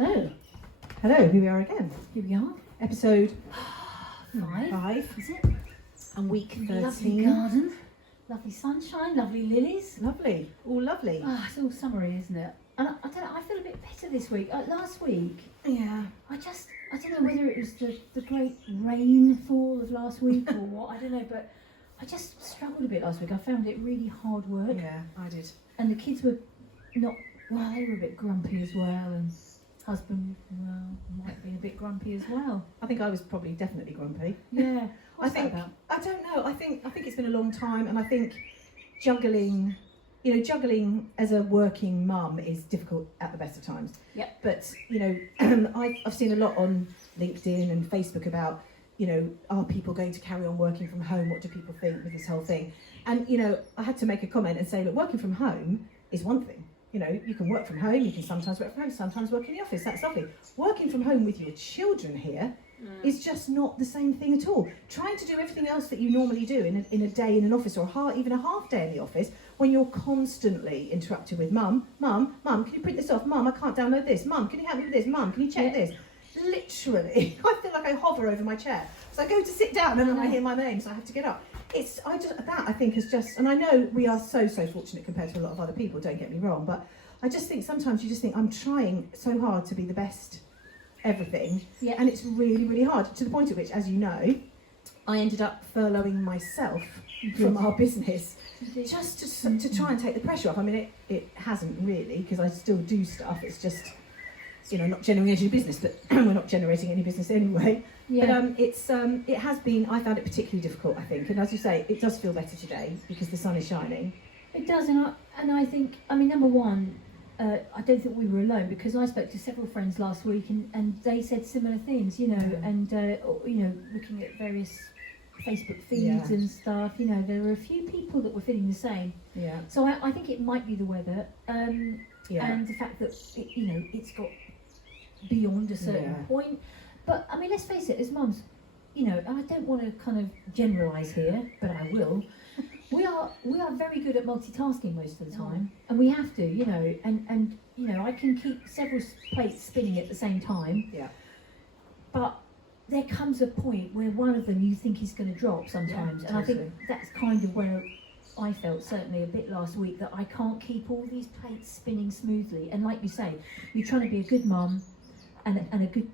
Hello. Hello, here we are again. Here we are. Episode 5. Is it? And week 13. Lovely garden. Lovely sunshine. Lovely lilies. Lovely. All lovely. It's all summery, isn't it? And I don't know, I feel a bit better this week. Last week, Yeah. I don't know whether it was the great rainfall of last week or what, I don't know, but I just struggled a bit last week. I found it really hard work. Yeah, I did. And the kids were they were a bit grumpy as well, and husband, might be a bit grumpy as well. I think I was probably definitely grumpy. Yeah. What's I think, that about? I don't know. I think it's been a long time, and I think juggling as a working mum is difficult at the best of times. Yep. But, I've seen a lot on LinkedIn and Facebook about, are people going to carry on working from home? What do people think with this whole thing? And, I had to make a comment and say, look, working from home is one thing. You can work from home, you can sometimes work from home, sometimes work in the office, that's lovely. Working from home with your children here is just not the same thing at all. Trying to do everything else that you normally do in a day in an office, or even a half day in the office, when you're constantly interrupted with mum, can you print this off? Mum, I can't download this. Mum, can you help me with this? Mum, can you check this? Literally, I feel like I hover over my chair. So I go to sit down and then I hear my name, so I have to get up. I think is just, and I know we are so fortunate compared to a lot of other people, don't get me wrong, but I just think sometimes you just think, I'm trying so hard to be the best everything, and it's really, really hard, to the point at which, as you know, I ended up furloughing myself from our business, just to try and take the pressure off. I mean, it hasn't really, because I still do stuff, it's just, not generating any business, but we're not generating any business anyway. Yeah. But it has been, I found it particularly difficult, I think. And as you say, it does feel better today because the sun is shining. It does, and I think, number one, I don't think we were alone, because I spoke to several friends last week and they said similar things, and looking at various Facebook feeds and stuff, there were a few people that were feeling the same. Yeah. So I think it might be the weather, and the fact that, it's got beyond a certain point. But let's face it, as mums, and I don't want to kind of generalise here, but I will. We are very good at multitasking most of the time, and we have to, and I can keep several plates spinning at the same time. Yeah. But there comes a point where one of them you think is going to drop sometimes, and I think that's kind of where I felt certainly a bit last week, that I can't keep all these plates spinning smoothly. And like you say, you're trying to be a good mum and a good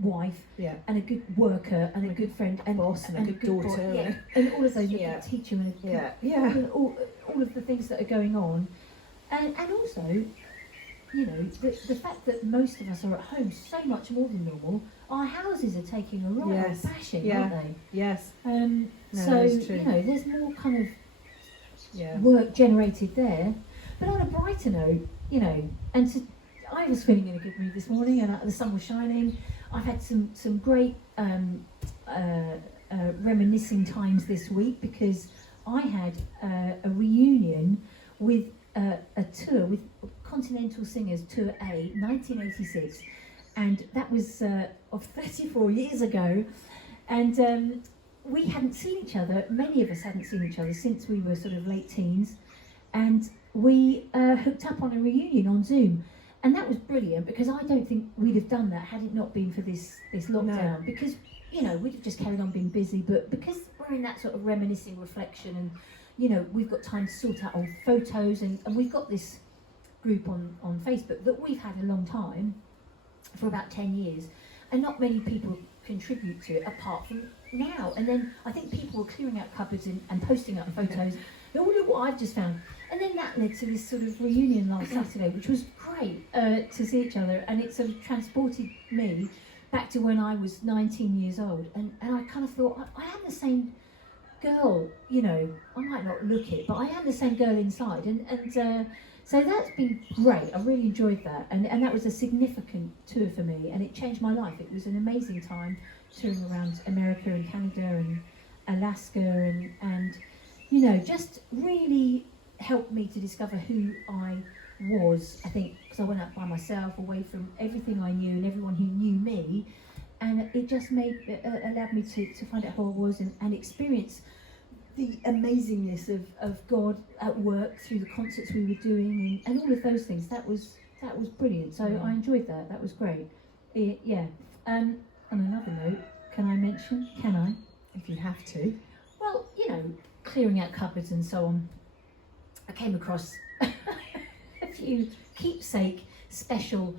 wife, and a good worker, and a good friend, and boss, and a good daughter, and all of those, teacher, and all of the things that are going on, and also, the fact that most of us are at home so much more than normal. Our houses are taking a right old bashing, aren't they? Yes. So there's more kind of work generated there. But on a brighter note, I was feeling in a good mood this morning, and the sun was shining. I've had some great reminiscing times this week, because I had a reunion with a tour with Continental Singers, Tour A, 1986, and that was of 34 years ago, and we hadn't seen each other, many of us hadn't seen each other since we were sort of late teens, and we hooked up on a reunion on Zoom. And that was brilliant, because I don't think we'd have done that had it not been for this lockdown. No. Because, we'd have just carried on being busy, but because we're in that sort of reminiscing reflection, and, we've got time to sort out old photos, and we've got this group on Facebook that we've had a long time, for about 10 years, and not many people contribute to it apart from now. And then I think people were clearing out cupboards and posting up photos. Oh, look what I've just found. And then that led to this sort of reunion last Saturday, which was great to see each other, and it sort of transported me back to when I was 19 years old, and I kind of thought, I am the same girl, I might not look it, but I am the same girl inside, and so that's been great. I really enjoyed that, and that was a significant tour for me, and it changed my life. It was an amazing time touring around America and Canada and Alaska, and just really helped me to discover who I was, I think, because I went out by myself, away from everything I knew and everyone who knew me, and it just allowed me to find out who I was and experience the amazingness of God at work through the concerts we were doing and all of those things. That was that was brilliant. So I enjoyed that. That was great. Yeah. On another note, can I mention? Can I? If you have to. Well, you know, clearing out cupboards and so on. I came across a few keepsake special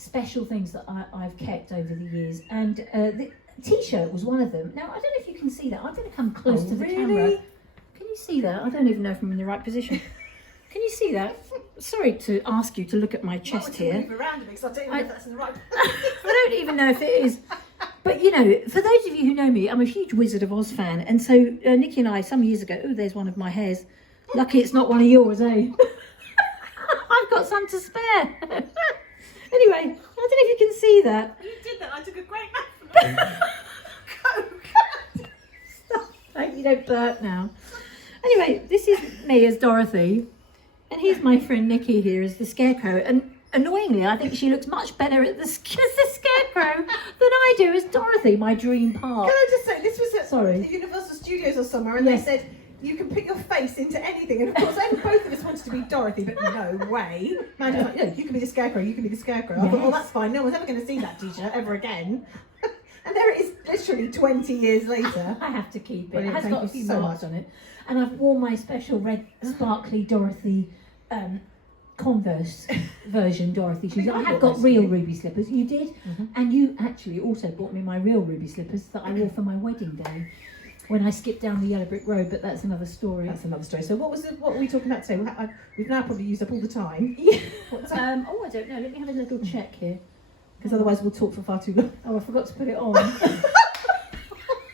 things that I've kept over the years, and the T-shirt was one of them. Now I don't know if you can see that. I'm going to come close to the camera. Can you see that? I don't even know if I'm in the right position. Can you see that? Sorry to ask you to look at my chest here. Move around a bit, 'cause I don't know if that's in the right. I don't even know if it is. But you know, for those of you who know me, I'm a huge Wizard of Oz fan, and so Nikki and I, some years ago, there's one of my hairs. Lucky it's not one of yours, eh? I've got some to spare. Anyway, I don't know if you can see that. You did that. I took a great nap from it. Stop, you don't burp now. Anyway, this is me as Dorothy, and here's my friend Nikki here as the Scarecrow. And annoyingly, I think she looks much better as the Scarecrow than I do as Dorothy, my dream part. Can I just say, this was at Sorry. Universal Studios or somewhere, and Yes. they said, you can put your face into anything. And of course, then both of us wanted to be Dorothy, but no way. Mandy was like, no, you can be the Scarecrow, you can be the Scarecrow. I thought, oh, that's fine. No one's ever going to see that T-shirt ever again. And there it is, literally 20 years later. I have to keep it. Brilliant, It has thank got a you few so marks much. on it. And I've worn my special red sparkly Dorothy Converse version Dorothy shoes. I have got real ruby slippers. You did? And you actually also bought me my real ruby slippers that I wore for my wedding day when I skipped down the yellow brick road, but that's another story. That's another story. So what were we talking about today? We've now probably used up all the time. Yeah. I don't know. Let me have a little check here. Because otherwise we'll talk for far too long. Oh, I forgot to put it on.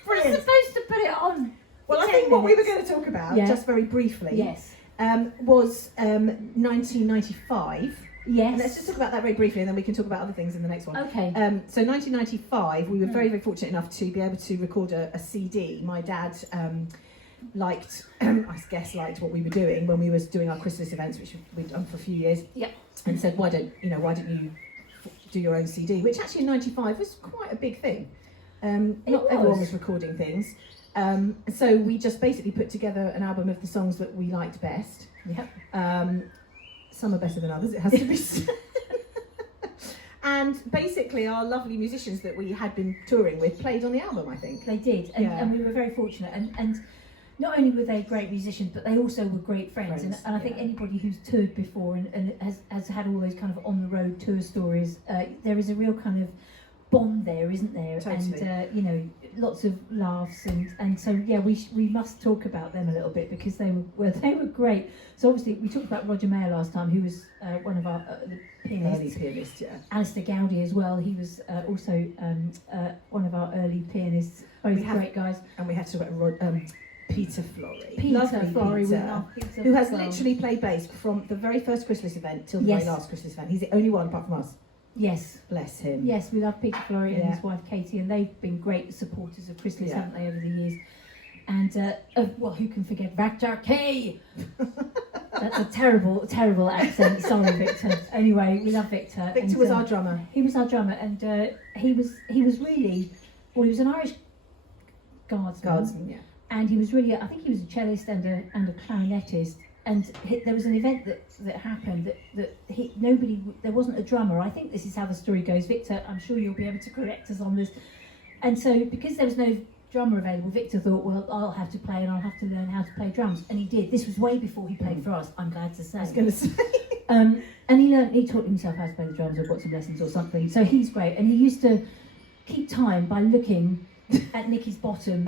Brilliant. I'm supposed to put it on. Well, I think what we were going to talk about, just very briefly, Yes. was 1995. Yes. And let's just talk about that very briefly, and then we can talk about other things in the next one. Okay. So 1995, we were very, very fortunate enough to be able to record a CD. My dad liked, I guess, liked what we were doing when we was doing our Christmas events, which we'd done for a few years. Yep. And said, why don't you do your own CD? Which actually in '95 was quite a big thing. Not everyone was recording things. So we just basically put together an album of the songs that we liked best. Yep. Some are better than others, it has to be said. And basically our lovely musicians that we had been touring with played on the album, I think. They did, and we were very fortunate. And not only were they great musicians, but they also were great friends. And I think anybody who's toured before and has had all those kind of on the road tour stories, there is a real kind of bond there, isn't there? Totally. And you know, lots of laughs and so yeah, we must talk about them a little bit because they were great. So obviously we talked about Roger Mayer last time, who was one of our the pianists. Early pianist, yeah. Alistair Gowdy as well. He was also one of our early pianists. Both great guys. And we had to talk about Peter Flory. Peter Flory, who has literally played bass from the very first Christmas event till the very last Christmas event. He's the only one apart from us. Yes. Bless him. Yes, we love Peter Flory and his wife Katie, and they've been great supporters of Chrysalis, haven't they, over the years? And, well, who can forget Victor K? That's a terrible, terrible accent. Sorry, Victor. Anyway, we love Victor. Victor was our drummer. He was our drummer, and he was really, well, he was an Irish guardsman. Yeah. And he was really, I think he was a cellist and a clarinetist. And there was an event that happened that there wasn't a drummer. I think this is how the story goes. Victor, I'm sure you'll be able to correct us on this. And so because there was no drummer available, Victor thought, well, I'll have to play and I'll have to learn how to play drums. And he did. This was way before he played for us, I'm glad to say. I was going to say. And he taught himself how to play the drums or got some lessons or something. So he's great. And he used to keep time by looking at Nicky's bottom.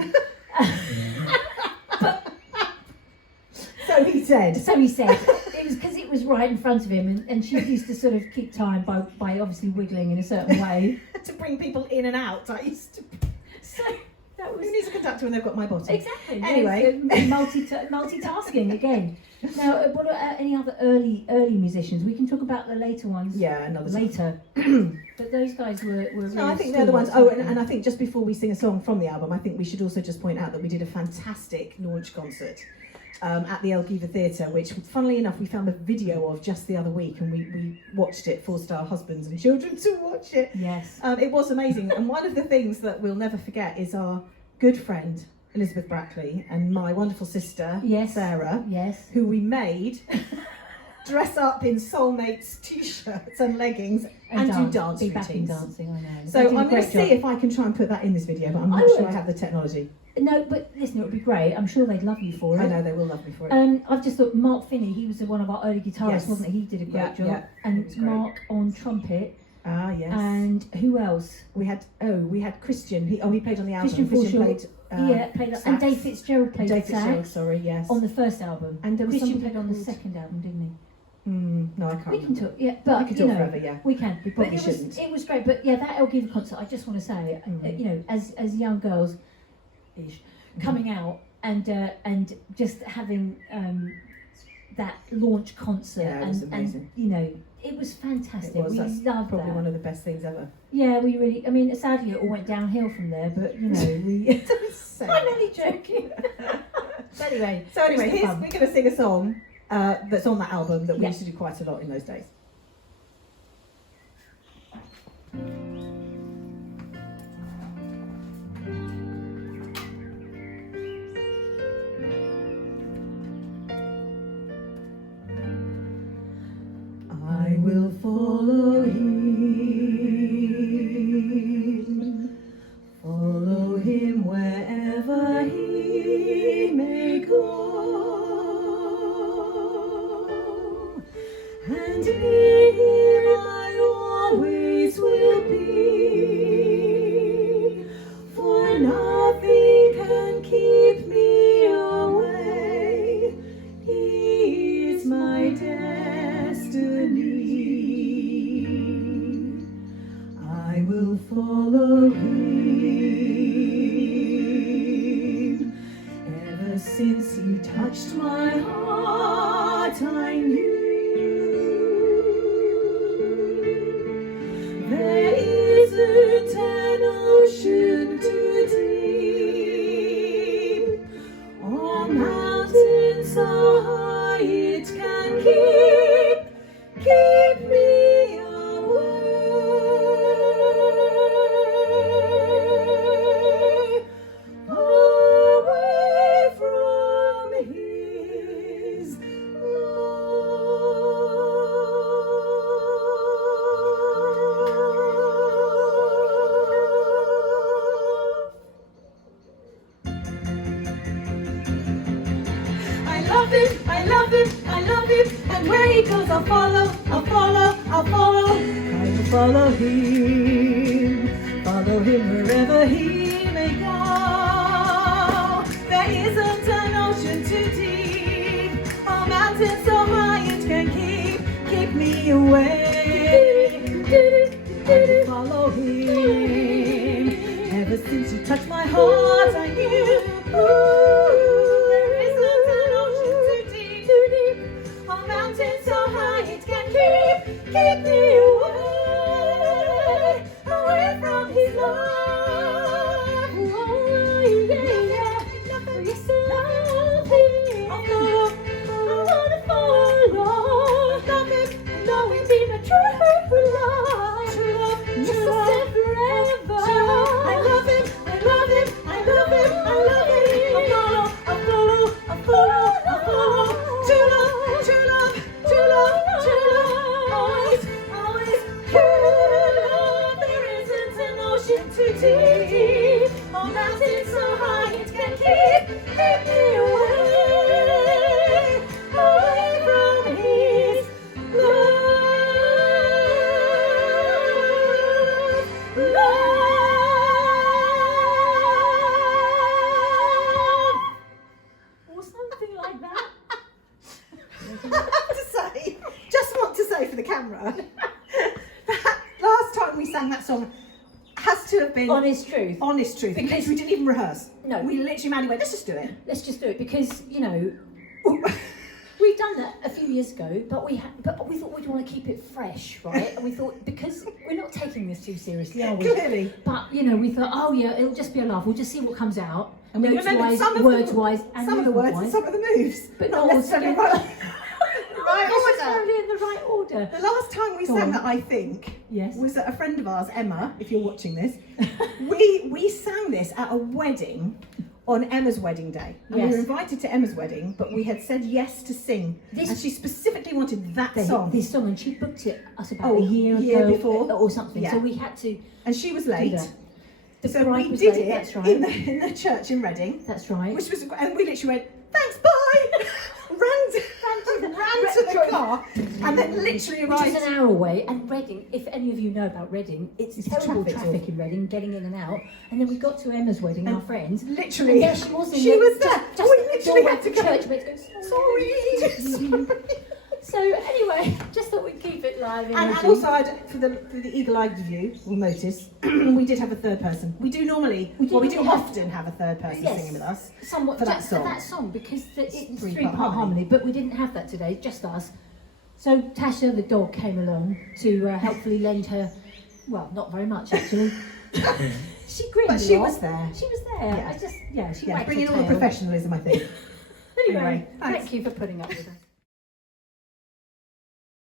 So he said. It was because it was right in front of him, and she used to sort of keep time by obviously wiggling in a certain way. To bring people in and out. I used to. So that was. Who needs a conductor when they've got my bottom? Exactly. Anyway. Multitasking again. Now, what are any other early musicians? We can talk about the later ones. Yeah, another later. But those guys were really No, I think they're the ones. Oh, and I think just before we sing a song from the album, I think we should also just point out that we did a fantastic launch concert. At the Elgiva Theatre, which, funnily enough, we found a video of just the other week, and we watched it, forced our husbands and children to watch it. Yes. It was amazing, and one of the things that we'll never forget is our good friend Elizabeth Brackley and my wonderful sister Sarah, Yes. who we made dress up in Soulmates t-shirts and leggings and do dance be back in routines. dancing, I know. So I'm going to see if I can try and put that in this video, but I'm not sure I have the technology. No, but listen, it would be great. I'm sure they'd love you for it. I know they will love me for it. I've just thought Mark Finney, he was one of our early guitarists, Yes. wasn't he? He did a great job. Yeah, and was great. Mark on trumpet. Ah, yes. And who else? we had Christian. He played on the album. Christian Christian Forshaw. Played sax. and Dave Fitzgerald played Dave sax Fitzgerald, sorry, yes. on the first album. And there was Christian somebody played on the called- second album, didn't he? No, I can't. We can remember. talk, but We could talk forever, yeah. we can. We But probably shouldn't. it was great. But yeah, that El Giva concert, I just want to say, as young girls, coming out and just having that launch concert, Yeah, it was amazing. and it was fantastic. It was. We That's loved probably that. one of the best things ever. Yeah, we really. I mean, sadly, it all went downhill from there. But we. I'm only joking. So anyway, we're going to sing a song that's on that album that we used to do quite a lot in those days. I will follow him wherever he may go, and near him I always will be, for nothing can keep me away. He is my destiny. I will follow him. Ever since he touched my heart, I knew there isn't an ocean too deep, or mountain so high it can keep me away from his love. I love him, I love him, I love him, and where he goes I'll follow, I'll follow, I'll follow. I will follow him wherever he may go. There isn't an ocean too deep, or mountain so high it can keep me away. I will follow him. Ever since you touched my heart, I knew. There isn't an ocean too deep, or mountain so high it can keep me away from his love. Oh, yeah. Yes, I love him. I wanna follow. Love him be my true love. Yes, I said forever. I love him. I love him. I love him. I love him. I follow. True love. Always true love. There isn't an ocean too deep, or mountain so high it can keep me away from his love. Or something like that. Just want to say for the camera, that last time we sang that song has to have been Honest truth. honest truth, because we didn't even rehearse. No. We literally managed went, let's just do it. Let's just do it because we've done that a few years ago, but we thought we'd want to keep it fresh, right? And we thought because we're not taking this too seriously, are we? Clearly. But we thought, oh yeah, it'll just be a laugh. We'll just see what comes out. And we remembered Notes-wise, some of words-wise, and some of the words and rhythm-wise. some of the moves, But not not necessarily altogether. right. Right order. necessarily in the right order. The last time we Go sang on. that, I think, Yes. was that a friend of ours, Emma, if you're watching this, we sang this at a wedding on Emma's wedding day. And we Yes. were invited to Emma's wedding, but we had said yes to sing. And she specifically wanted that song. This song, and she booked it us about Oh, a year year ago before. or something. Yeah. So we had to. And she was late. that. The So bride we was did late, it that's right. in the church in Reading, That's right. which was, and we literally went, thanks, bye, ran to the car, and then literally Which arrived. is an hour away, and Reading, if any of you know about Reading, it's terrible traffic's traffic awful. in Reading, getting in and out. And then we got to Emma's wedding, our friends. Literally, And there she was. she was there. Just We at the literally doorway had to of go. the church. We had to go, Sorry. So anyway, just thought we'd keep it live. And also, for the eagle-eyed of you will notice, we did have a third person. We do normally, we do have- often have a third person Yes. singing with us. somewhat for that just song. for that song because it's Three-part three-part harmony, but we didn't have that today, just us. So Tasha the dog came along to helpfully lend her, well, not very much actually. She grinned But a she lot. was there. She was there. Yeah. She Yeah, wagged bringing her all the tail. professionalism, I think. Anyway, Anyway, thanks. thank you for putting up with us.